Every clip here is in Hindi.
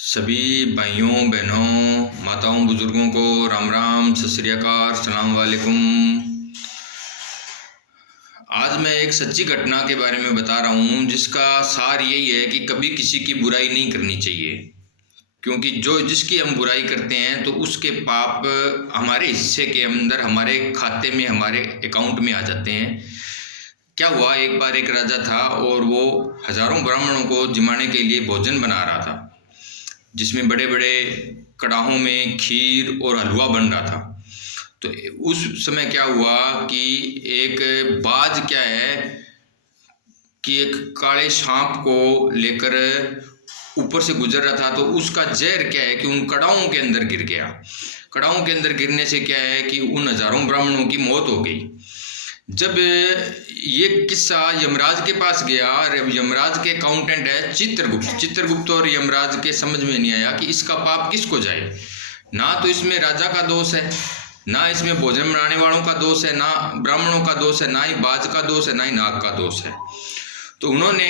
सभी भाइयों बहनों माताओं बुजुर्गों को राम राम, सत श्री अकाल, सलाम वालेकुम। आज मैं एक सच्ची घटना के बारे में बता रहा हूँ जिसका सार यही है कि कभी किसी की बुराई नहीं करनी चाहिए, क्योंकि जिसकी हम बुराई करते हैं तो उसके पाप हमारे हिस्से के अंदर, हमारे खाते में, हमारे अकाउंट में आ जाते हैं। क्या हुआ, एक बार एक राजा था और वो हजारों ब्राह्मणों को जिमाने के लिए भोजन बना रहा था, जिसमें बड़े बड़े कड़ाहों में खीर और हलवा बन रहा था। तो उस समय क्या हुआ कि एक बाज क्या है कि एक काले सांप को लेकर ऊपर से गुजर रहा था, तो उसका जहर क्या है कि उन कड़ाहों के अंदर गिर गया। कड़ाहों के अंदर गिरने से क्या है कि उन हजारों ब्राह्मणों की मौत हो गई। जब ये किस्सा यमराज के पास गया, यमराज के अकाउंटेंट है चित्रगुप्त और यमराज के समझ में नहीं आया कि इसका पाप किसको जाए। ना तो इसमें राजा का दोष है, ना इसमें भोजन बनाने वालों का दोष है, ना ब्राह्मणों का दोष है, ना ही बाज का दोष है, ना ही नाग का दोष है। तो उन्होंने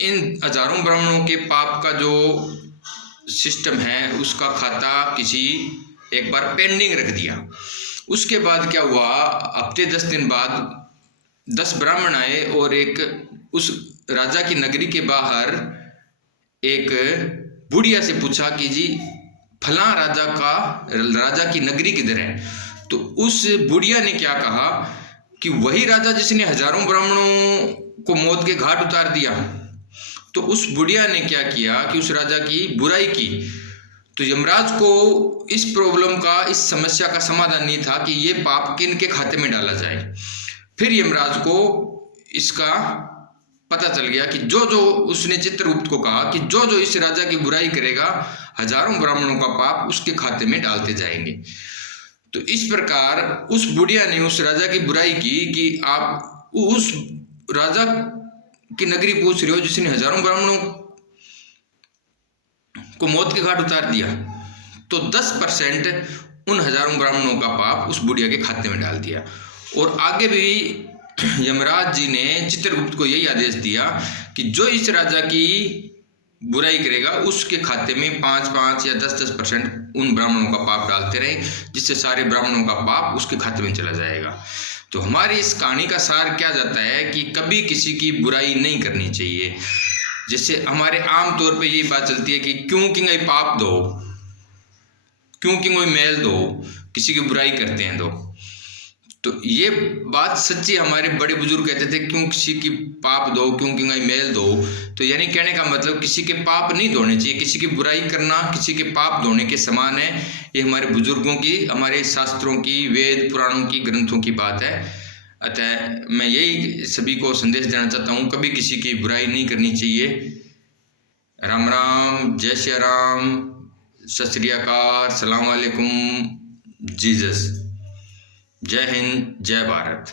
इन हजारों ब्राह्मणों के पाप का जो सिस्टम है उसका खाता एक बार पेंडिंग रख दिया। उसके बाद क्या हुआ, हफ्ते 10 दिन बाद 10 ब्राह्मण आए और उस राजा की नगरी के बाहर एक बुढ़िया से पूछा कि जी फला राजा की नगरी किधर है। तो उस बुढ़िया ने क्या कहा कि वही राजा जिसने हजारों ब्राह्मणों को मौत के घाट उतार दिया। तो उस बुढ़िया ने क्या किया कि उस राजा की बुराई की। तो यमराज को इस प्रॉब्लम का, इस समस्या का समाधान नहीं था कि ये पाप किन के खाते में डाला जाए। फिर यमराज को इसका पता चल गया कि जो उसने चित्रगुप्त को कहा कि जो इस राजा की बुराई करेगा, हजारों ब्राह्मणों का पाप उसके खाते में डालते जाएंगे। तो इस प्रकार उस बुढ़िया ने उस राजा की बुराई की कि आप उस राजा की नगरी पूछ रहे हो जिसने हजारों ब्राह्मणों को मौत के घाट उतार दिया। तो 10% उन हजारों ब्राह्मणों का पाप उस बुढ़िया के खाते में डाल दिया। और आगे भी यमराज जी ने चित्रगुप्त को यही आदेश दिया कि जो इस राजा की बुराई करेगा उसके खाते में 5-5 या 10-10% उन ब्राह्मणों का पाप डालते रहे, जिससे सारे ब्राह्मणों का पाप उसके खाते में चला जाएगा। तो हमारी इस कहानी का सार क्या जाता है कि कभी किसी की बुराई नहीं करनी चाहिए। जैसे हमारे आम तौर पे ये बात चलती है कि क्यों कि कोई पाप दो, क्यों कि कोई मेल दो, किसी की बुराई करते हैं तो ये बात सच्ची हमारे बड़े बुजुर्ग कहते थे, क्यों किसी की पाप दो, क्यों कि कोई मेल दो। तो यानी कहने का मतलब किसी के पाप नहीं धोने चाहिए। किसी की बुराई करना किसी के पाप धोने के समान है। ये हमारे बुजुर्गों की, हमारे शास्त्रों की, वेद पुराणों की, ग्रंथों की बात है। अतः मैं यही सभी को संदेश देना चाहता हूँ, कभी किसी की बुराई नहीं करनी चाहिए। राम राम, जय श्री राम, सत श्री अकाल, सलाम वालेकुम, जीसस। जय हिंद, जय भारत।